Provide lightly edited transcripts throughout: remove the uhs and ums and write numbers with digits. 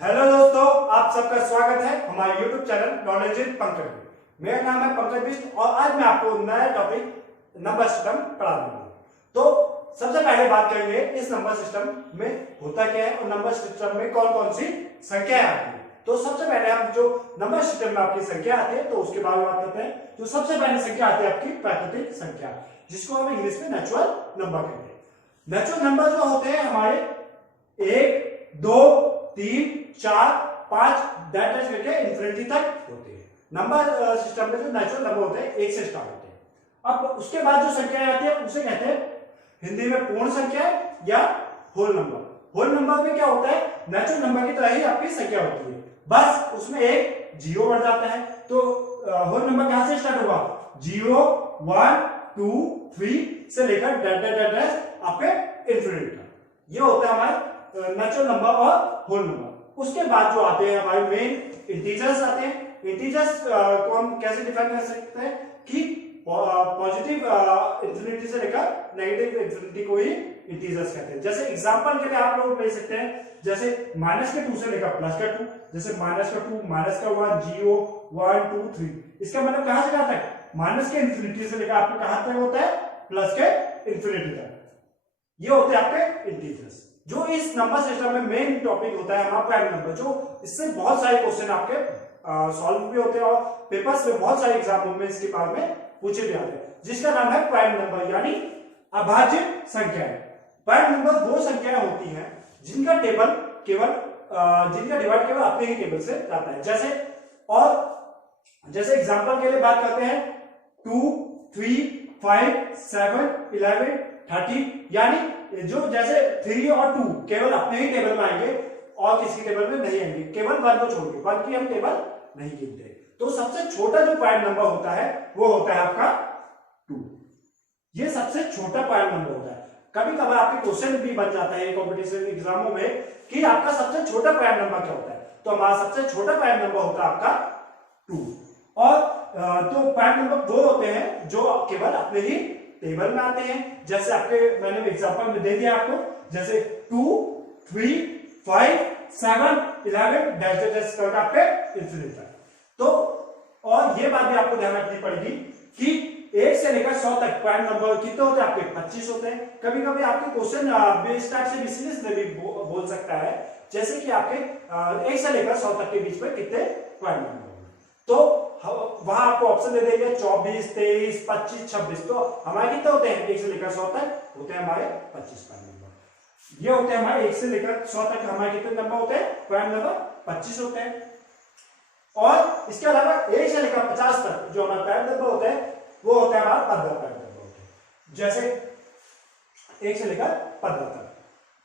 Hello दोस्तों, आप सबका स्वागत है हमारे YouTube channel knowledge in Pankaj में। मेरा नाम है पंकज बिष्ट और आज मैं आपको नया टॉपिक नंबर सिस्टम पढ़ा दूंगा। तो सबसे पहले बात करेंगे इस नंबर सिस्टम में होता क्या है और नंबर सिस्टम में कौन कौन सी संख्याएं आती है। तो सबसे पहले हम जो नंबर सिस्टम में आपकी संख्या आती है तो उसके बारे में बात करते हैं। तो सबसे पहले संख्या आती है आपकी प्राकृतिक संख्या, जिसको हम इंग्लिश में नेचुरल नंबर कहते हैं। नेचुरल नंबर जो होते हैं हमारे 1, 2, 3, 4, 5 दैट इज करके इंफिनिटी तक होते हैं। नंबर सिस्टम में जो नेचुरल नंबर होते हैं 1 से स्टार्ट होते हैं। अब उसके बाद जो संख्याएं आती है उसे कहते हैं हिंदी में पूर्ण संख्या या होल नंबर। होल नंबर में क्या होता है, नेचुरल नंबर की तरह ही आपकी संख्या होती है, बस उसमें एक जीरो बढ़ जाता है। तो होल नंबर कहां से स्टार्ट होगा, 0, 1, 2, 3 से लेकर डैट डैट डैट आपके इंफिनिटी तक। ये होता है हमारे नेचुरल नंबर और होल नंबर। उसके बाद जो आते हैं हमारे मेन इंटीजर्स आते हैं। इंटीजर्स को हम कैसे डिफाइन कर सकते हैं कि पॉजिटिव इंफिनिटी से लेकर नेगेटिव इंफिनिटी को ही इंटीजर्स कहते हैं। जैसे एग्जांपल के लिए आप लोग ले सकते हैं, जैसे -2 से लेकर +2, जैसे -2, -1, 0, 1, 2, 3। इसका मतलब कहां से कहां तक, माइनस के इंफिनिटी से लेकर आपके कहां तक होता है, प्लस के इंफिनिटी तक। ये होते हैं आपके इंटीजर्स। जो इस नंबर सिस्टम में मेन टॉपिक होता है हमारा प्राइम नंबर, जो इससे बहुत सारे क्वेश्चन आपके सॉल्व भी होते हैं और पेपर्स में बहुत सारे एग्जामों में इसके बारे में पूछे भी आते हैं, जिसका नाम है प्राइम नंबर यानी अभाज्य संख्याएं। प्राइम नंबर वो संख्याएं होती हैं जिनका टेबल केवल जिनका डिवाइड केवल अपने ही टेबल से जाता है। जैसे एग्जांपल के लिए बात करते हैं 2, 3, 5, 7, 11, 30, यानी जो जैसे 3 और 2 केवल अपने ही टेबल में आएंगे और किसी टेबल में नहीं आएंगे, केवल 1 को छोड़ के, 1 की हम टेबल नहीं गिनते। तो सबसे छोटा जो प्राइम नंबर होता है वो होता है आपका 2। ये सबसे छोटा प्राइम नंबर होता है। कभी कभार आपके क्वेश्चन भी बन जाता है कॉम्पिटिशन एग्जामों में कि आपका सबसे छोटा प्राइम नंबर क्या होता है, तो हमारा सबसे छोटा प्राइम नंबर होता है आपका 2। और तो प्राइम नंबर वो होते हैं जो केवल अपने ही टेबल में आते हैं। जैसे आपके मैंने एग्जांपल में दे दिया आपको, जैसे 2, 3, 5, 7, 11 डैश डैश करके आपके इंफिनिटी तक। तो और ये बात भी आपको ध्यान रखनी पड़ेगी कि 1 से लेकर 100 तक प्राइम नंबर कितने होते हैं आपके, 25 होते हैं। कभी कभी आपके क्वेश्चन बेस टाइप से बिजनेस में भी बोल सकता है, जैसे कि आपके 1 से लेकर 100 तक के बीच में कितने प्राइम नंबर होंगे। तो वहां आपको ऑप्शन दे देंगे 24, 23, 25, 26। तो हमारे कितने होते हैं, 1 से लेकर 100 तक होते हैं हमारे 25 प्राइम नंबर। ये होते हैं हमारे 1 से लेकर 100 तक हमारे कितने नंबर होते हैं, प्राइम नंबर 25 होते हैं। और इसके अलावा 1 से लेकर 50 तक जो हमारे प्राइम नंबर होते हैं वो होते हैं हमारा 15 प्राइम नंबर होते हैं। जैसे 1 से लेकर 15 तक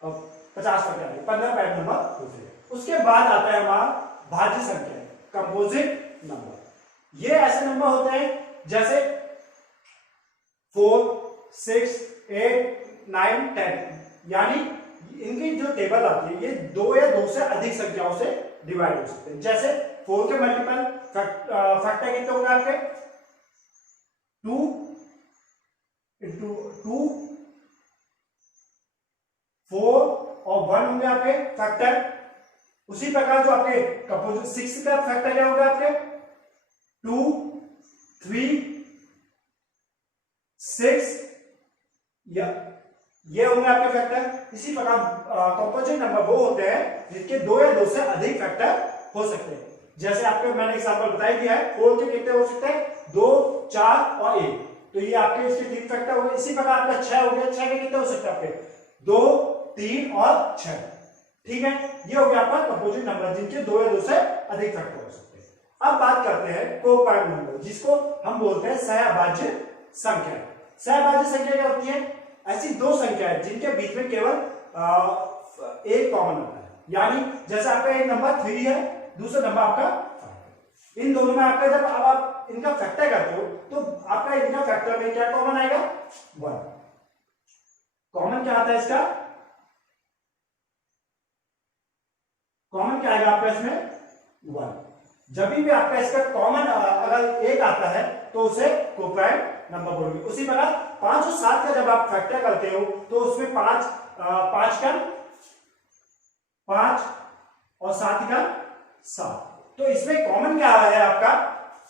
और 50 तक यानी 15 प्राइम नंबर होते हैं। उसके बाद आता है हमारा भाज्य संख्या, कंपोजिट नंबर। ये ऐसे नंबर होते हैं जैसे 4, 6, 8, 9, 10, यानी इनकी जो टेबल आती है ये 2 या 2 से अधिक संख्याओं से डिवाइड हो सकते हैं। जैसे 4 के मल्टीपल फैक्टर कितने होंगे आपके, 2 इंटू 2, 4 और 1 होंगे आपके फैक्टर। उसी प्रकार जो आपके कंपोजिट 6 का फैक्टर क्या होगा आपके, 2, 3, 6 या ये होंगे आपके फैक्टर। इसी प्रकार कंपोजिट नंबर वो होते हैं जिनके 2 या 2 से अधिक फैक्टर हो सकते हैं। जैसे आपको मैंने एग्जांपल बता ही दिया है, 4 के कितने हो सकते हैं, 2, 4 और 1, तो ये आपके इसके 3 फैक्टर हो गए। इसी प्रकार आपका 6 हो गया, 6 के कितने हो सकते हैं आपके, 2, 3 और 6। ठीक है, ये हो गया आपका कंपोजिट नंबर जिनके 2 या 2 से अधिक फैक्टर हो सकते हैं। अब बात करते हैं को-प्राइम नंबर, जिसको हम बोलते हैं सहअभाज्य संख्या। सहअभाज्य संख्या क्या होती है, ऐसी 2 संख्याएं जिनके बीच में केवल एक कॉमन होता है। यानी जैसे आपका एक नंबर 3 है, दूसरा नंबर आपका 5। इन दोनों में आपका जब आप इनका फैक्टर करते हो तो आपका इनका फैक्टर में क्या कॉमन आएगा, 1। कॉमन क्या आता है इसका, कॉमन क्या आएगा आपका इसमें, 1। जब भी आपका इसका कॉमन अगर 1 आता है तो उसे को-प्राइम नंबर बोलोगे। उसी प्रकार 5 और 7 का जब आप फैक्टर करते हो तो उसमें 5 का 5 और 7 का 7। तो इसमें कॉमन क्या है आपका,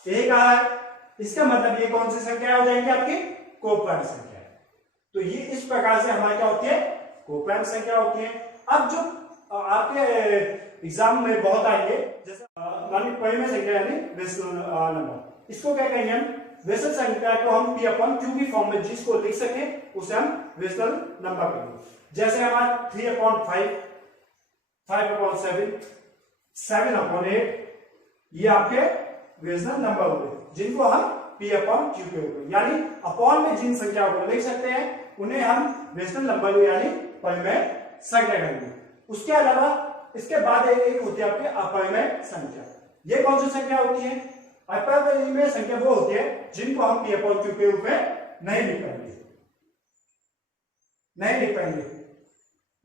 1 आ रहा है, इसका मतलब ये कौन सी संख्या हो जाएगी आपकी, कोप्राइम संख्या है। तो ये इस प्रकार से हमारी क्या होती है, कोप्राइम संख्या होती है। अब जो आपके एग्जाम में बहुत आएंगे, जैसे मानिए परिमेय संख्या यानी रेशनल नंबर, इसको क्या कहेंगे हम, रेशनल संख्या को हम p/q की फॉर्म में जिसको लिख सके उसे हम रेशनल नंबर कहेंगे। जैसे हमारा 3/5, 5/7, 7/8, ये आपके रेशनल नंबर हो गए, जिनको हम p/q के ऊपर यानी अपॉन में जिन संख्याओं को लिख सकते हैं उन्हें हम रेशनल नंबर यानी परिमेय संख्या कहेंगे। उसके अलावा इसके बाद एक होती है आपकी अपरिमेय संख्या। ये कौन सी संख्या होती है, अपरिमेय संख्या वो होती है जिनको हम p/q के रूप में नहीं लिख पाएंगे,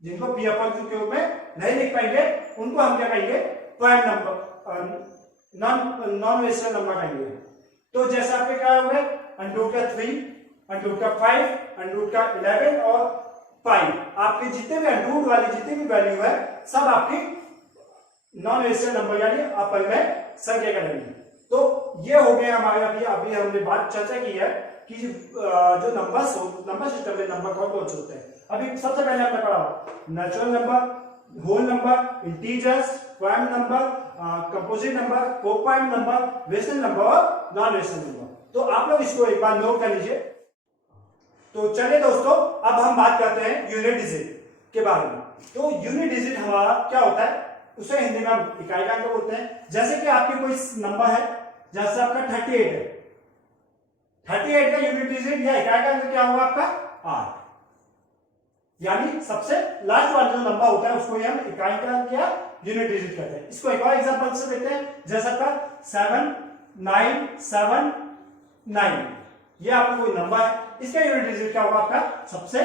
जिनको p/q के रूप में नहीं लिख पाएंगे उनको हम क्या कहेंगे, prime number, non rational number कहेंगे। तो जैसे आपके क्या हो गए, √3, √5, √11 और 5, आपके जितने भी अंडररूट वाली जितनी भी वैल्यू है सब आपकी नॉन रेशनल नंबर यानी अपरिमेय संख्या कहेंगे। तो ये हो गए हमारे अभी हमने बात चर्चा की है कि जो नंबर सिस्टम में नंबर कौन से होते हैं। अभी सबसे पहले हमने पढ़ा natural number, whole number, integers, prime number, composite number, coprime number, rational number और नॉन रेशनल नंबर। तो आप लोग इसको एक बार नोट कर लीजिए। तो चलिए दोस्तों, अब हम बात करते हैं यूनिट डिजिट के बारे में। तो यूनिट डिजिट हमारा क्या होता है, उसे हिंदी में हम इकाई का अंक बोलते हैं। जैसे कि आपके कोई नंबर है, जैसे आपका 38 है, 38 का यूनिट डिजिट या इकाई का अंक क्या होगा आपका 8, यानी सबसे लास्ट वाला जो नंबर होता है उसको हम इकाई का अंक या यूनिट डिजिट कहते हैं। इसको एक और एग्जांपल से देते हैं, जैसे आपका 7979, ये आपका कोई नंबर है, इसका यूनिट डिजिट क्या होगा आपका सबसे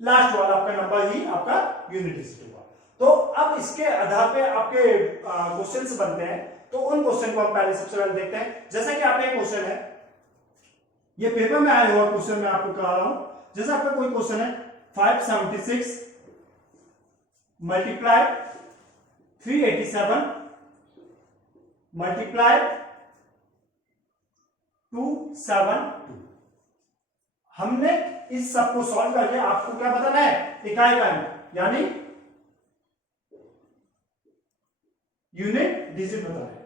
लास्ट वाला आपका नंबर ही आपका यूनिट डिजिट होगा। तो अब इसके आधार पे आपके क्वेश्चंस बनते हैं, तो उन क्वेश्चन को हम पहले सबसे पहले देखते हैं। जैसा कि आपका एक क्वेश्चन है, ये पेपर में आया हुआ क्वेश्चन मैं आपको करा रहा हूं। जैसे आपका कोई क्वेश्चन है 576 मल्टीप्लाई 387 मल्टीप्लाई 272, हमने इस सब को सॉल्व करके आपको क्या बताना है, इकाई का अंक यानी यूनिट डिजिट बताना है।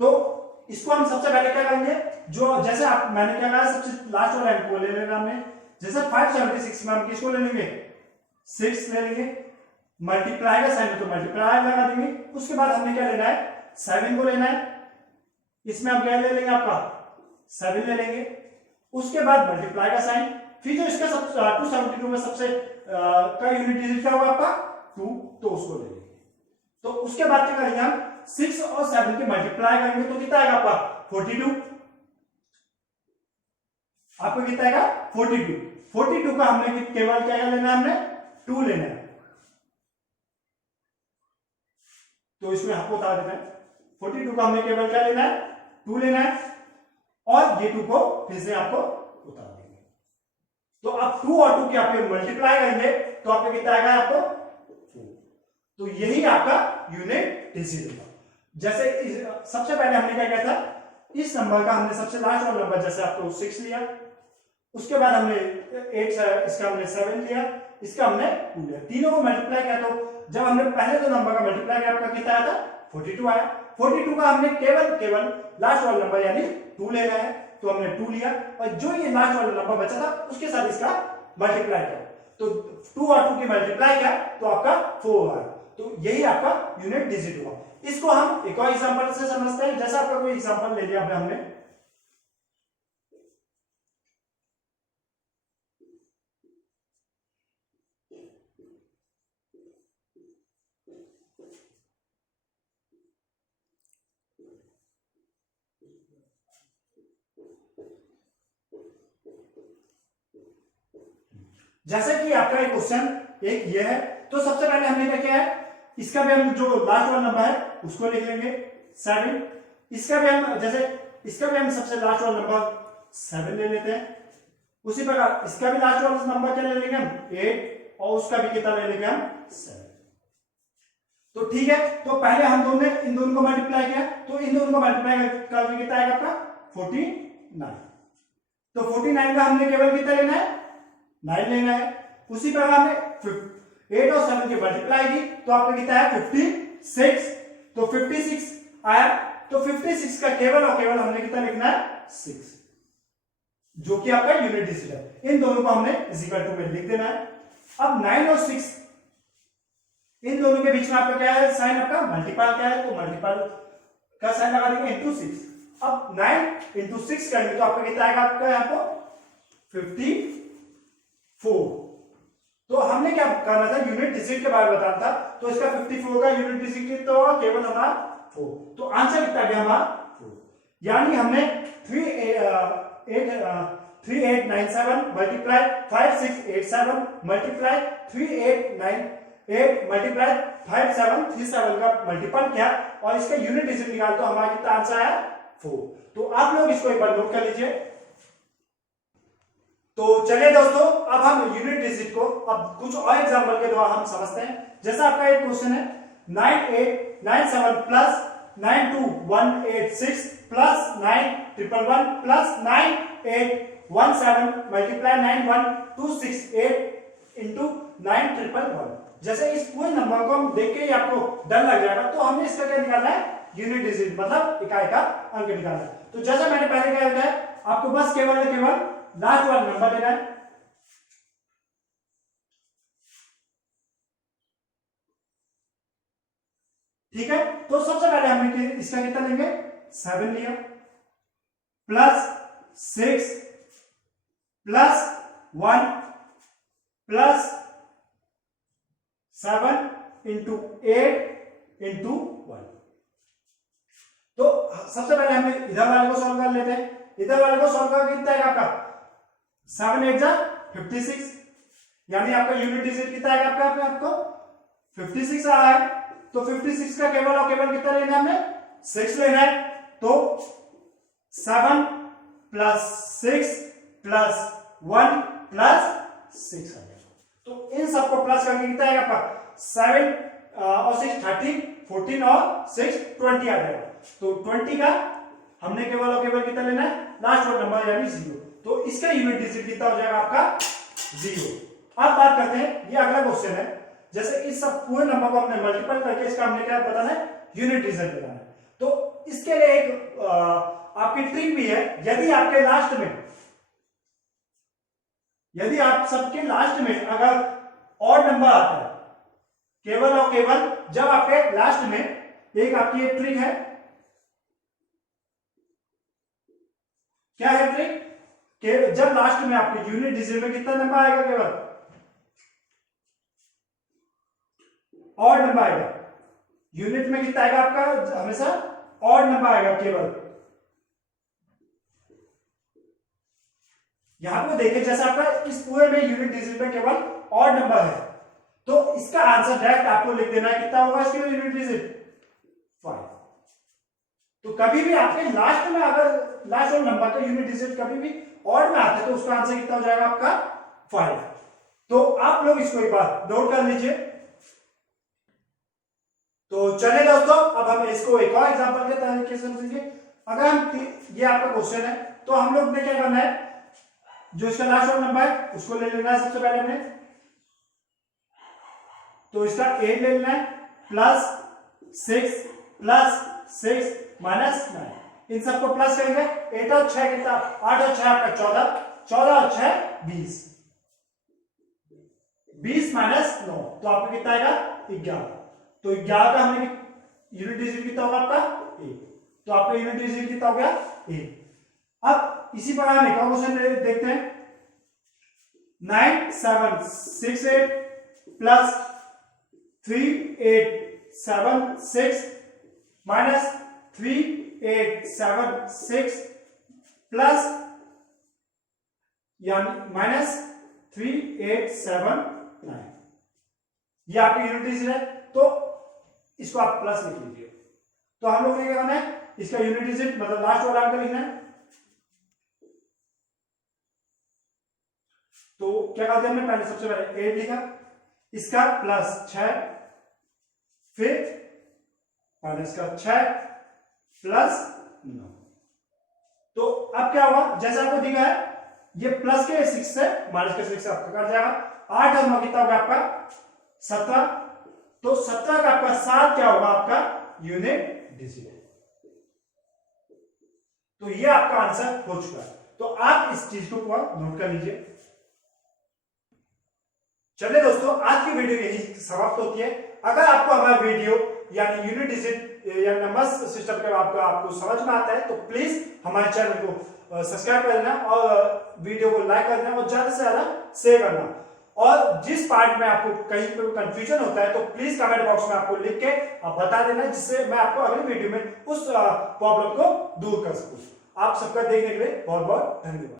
तो इसको हम सबसे पहले क्या करेंगे, जो जैसे आप मैंने क्या कहा सबसे लास्ट वाला अंक को ले लेना हमने। जैसे 576 में हम किसको ले लेंगे, 6 ले लेंगे, मल्टीप्लाई का साइन तो मल्टीप्लाई लगा देंगे। उसके बाद हमने क्या लेना है, 7 को लेना है, इसमें हम क्या ले लेंगे आपका 7 ले लेंगे। उसके बाद मल्टीप्लाई का साइन, फिर जो इसका 272 में सबसे का यूनिट डिजिट क्या होगा आपका 2, तो उसको ले लेंगे। तो उसके बाद क्या करेंगे हम 6 और 7 के मल्टीप्लाई करेंगे तो कितना आएगा आपका 42, आपको कितना आएगा 42। 42 का हमने केवल क्या लेना है, हमने 2 लेना है। तो इसमें आपको बता देते हैं 42 का हमने केवल क्या लेना है, 2 लेना है, और ये 2 को फिर से आपको उतार देंगे। तो आप 2 और 2 के आपके मल्टीप्लाई करेंगे तो आपको कितना आएगा आपको 4। तो यही आपका यूनिट डिजिट होगा। जैसे सबसे पहले हमने क्या किया था, इस नंबर का हमने सबसे लास्ट वाला नंबर जैसे आपको 6 लिया, उसके बाद हमने 8 इसका हमने 7 लिया, इसका हमने 2 लिया, तीनों को मल्टीप्लाई किया। तो जब हमने पहले दो नंबर का मल्टीप्लाई किया आपका कितना आया था 42 आया। 42 का हमने केवल लास्ट वाला नंबर यानी 2 लेना है, तो हमने 2 लिया, और जो ये लास्ट वाला नंबर बचा था उसके साथ इसका मल्टीप्लाई किया। तो 2 और 2 की मल्टीप्लाई किया तो आपका 4 आया। तो यही आपका यूनिट डिजिट हुआ। इसको हम एक और एग्जांपल से समझते हैं। जैसा आपका कोई एग्जांपल ले लिया हमने, जैसे कि आपका एक क्वेश्चन एक ये है, तो सबसे पहले हमने क्या किया है, इसका भी हम जो लास्ट वाला नंबर है उसको लिख लेंगे 7, इसका भी हम सबसे लास्ट वाला नंबर 7 ले लेते हैं। उसी प्रकार इसका भी लास्ट वाला नंबर क्या ले लेंगे हम 8, और उसका भी कितना ले लेंगे हम 7। तो ठीक है, तो पहले हम दोनों ने इन दोनों को मल्टीप्लाई किया, तो इन दोनों को मल्टीप्लाई करके कितना आएगा आपका 49। तो 49 का हमने केवल कितना लेना है 9 लेना है। उसी प्रकार हमने 8 और 7 की मल्टीप्लाई की तो आपका कितना है 56। तो 56 आया, तो 56 का केवल और केवल हमने कितना लिखना है 6, जो कि आपका यूनिट डिजिट है। इन दोनों को हमने इज इक्वल टू में लिख देना है। अब 9 और 6 इन दोनों के बीच में आपका क्या है साइन, आपका मल्टीपल क्या है, तो मल्टीपल का साइन लगा देंगे इंटू 6। अब 9 इंटू 6 करेंगे तो आपका कितना आएगा आपका यहाँ पर 54। तो हमने क्या करना था यूनिट डिजिट के बारे में बताना था, तो इसका 54 का यूनिट डिजिट कितना होगा केवल हमारा 4। तो आंसर कितना गया हमारा 4। यानी हमने 3897 मल्टीप्लाई 5687 मल्टीप्लाई 3898 मल्टीप्लाई 5737 का मल्टीपल किया और इसका यूनिट डिजिट निकाल तो हमारा कितना आंसर आया 4। तो आप लोग इसको एक बार नोट कर लीजिए। तो चलिए दोस्तों, अब हम यूनिट डिजिट को अब कुछ और एग्जांपल के द्वारा हम समझते हैं। जैसा आपका एक क्वेश्चन है 9897 plus 92186 plus 9111 plus 9817 multiply 91268 into 9111। जैसे इस पूरे नंबर को हम देख के ही आपको डर लग जाएगा, तो हमने इसका क्या निकालना है यूनिट डिजिट, मतलब इकाई का अंक निकालना है। तो जैसा मैंने पहले क्या बताया, आपको बस केवल लास्ट वाला नंबर लेना है। ठीक है, तो सबसे पहले हमने इसका कितना लेंगे 7 लिया plus 6 plus 1 plus 7 into 8 into 1। तो सबसे पहले हमें इधर वाले को सॉल्व कर लेते हैं। इधर वाले को सॉल्व करके कितना है आपका 7 8 जा 56, यानी आपका यूनिट डिजिट कितना है आपको 56 आया है। तो 56 का केवल और केवल कितना लेना है हमें 6 लेना है। तो 7 प्लस 6 प्लस 1 प्लस 6 आ जाएगा। तो इन सबको प्लस करके कितना आएगा आपका 7 और 6 30, 14 और 6 20 आ जाएगा। तो 20 का हमने केवल और केवल कितना लेना है लास्ट वाला नंबर यानी 0। तो इसका यूनिट डिजिट कितना हो जाएगा आपका 0। अब बात करते हैं, ये अगला क्वेश्चन है। जैसे इस सब पूरे नंबर को हमने मल्टीपल करके इसका हमने क्या बताना है यूनिट डिजिट बताना है। तो इसके लिए एक आपकी ट्रिक भी है। यदि आपके लास्ट में, यदि आप सबके लास्ट में अगर ऑड नंबर आता है, केवल और केवल जब आपके लास्ट में एक आपकी एक ट्रिक है, क्या है ट्रिक कि जब लास्ट में आपके यूनिट डिजिट में कितना नंबर आएगा केवल ऑड नंबर आएगा। यूनिट में कितना आएगा आपका हमेशा ऑड नंबर आएगा केवल। यहां पे देखिए जैसे आपका इस पूरे में यूनिट डिजिट में केवल ऑड नंबर है, तो इसका आंसर डायरेक्ट आपको लिख देना है कितना होगा इसके यूनिट डिजिट 5। तो कभी भी आपके लास्ट में अगर लास्ट वाला नंबर का यूनिट डिजिट कभी भी ऑड में आता है तो उसका आंसर कितना हो जाएगा आपका 5। तो आप लोग इसको एक बार नोट कर लीजिए। तो चलिए दोस्तों, अब हम इसको एक और एग्जांपल के तरीके से समझेंगे। अगर हम ये आपका क्वेश्चन है तो हम लोग ने क्या करना है, जो इसका लास्ट वाला नंबर है उसको ले लेना है सबसे पहले हमने। तो इसका 8 ले लेना है प्लस 6 माइनस 9, इन सबको प्लस करेंगे। 8 और 6 कितना 8 और 6 आपका 14, 14 और 6 20, 20 माइनस 9 तो आपको कितना आएगा 11। तो 11 का हमने यूनिट डिजिट कितना होगा आपका 1। तो आपका यूनिट डिजिट कितना हो गया 1। अब इसी प्रकार हम एक और क्वेश्चन देखते हैं। 9768 प्लस 3876 माइनस 3876 प्लस यानी माइनस 3879, ये आपकी यूनिट डिजिट है। तो इसको आप प्लस लिख लीजिए। तो हम लोग ने क्या करना है, इसका यूनिट डिजिट मतलब लास्ट वाला अंक लिखना है। तो क्या करते हैं हमने पहले सबसे पहले 8 लिखा, इसका प्लस 6 फिर माइनस का 6 प्लस 9। तो अब क्या हुआ, जैसे आपको दिखा है ये प्लस के 6 से माइनस के 6 से आपका कट जाएगा। 8 और 9 कितना होगा आपका 17। तो 17 का आपका 7 क्या होगा आपका यूनिट डिजिट। तो ये आपका आंसर हो चुका है। तो आप इस चीज को नोट कर लीजिए। चलिए दोस्तों, आज की वीडियो यही समाप्त होती है। अगर आपको हमारा वीडियो यानी यूनिट डिजिट या नंबर सिस्टम का आपको समझ में आता है तो प्लीज हमारे चैनल को सब्सक्राइब कर देना और वीडियो को लाइक कर देना और ज्यादा से ज्यादा शेयर करना। और जिस पार्ट में आपको कहीं पर कंफ्यूजन होता है तो प्लीज कमेंट बॉक्स में आपको लिख के बता देना, जिससे मैं आपको अगली वीडियो में उस प्रॉब्लम को दूर कर सकूं। आप सबका देखने के लिए बहुत बहुत धन्यवाद।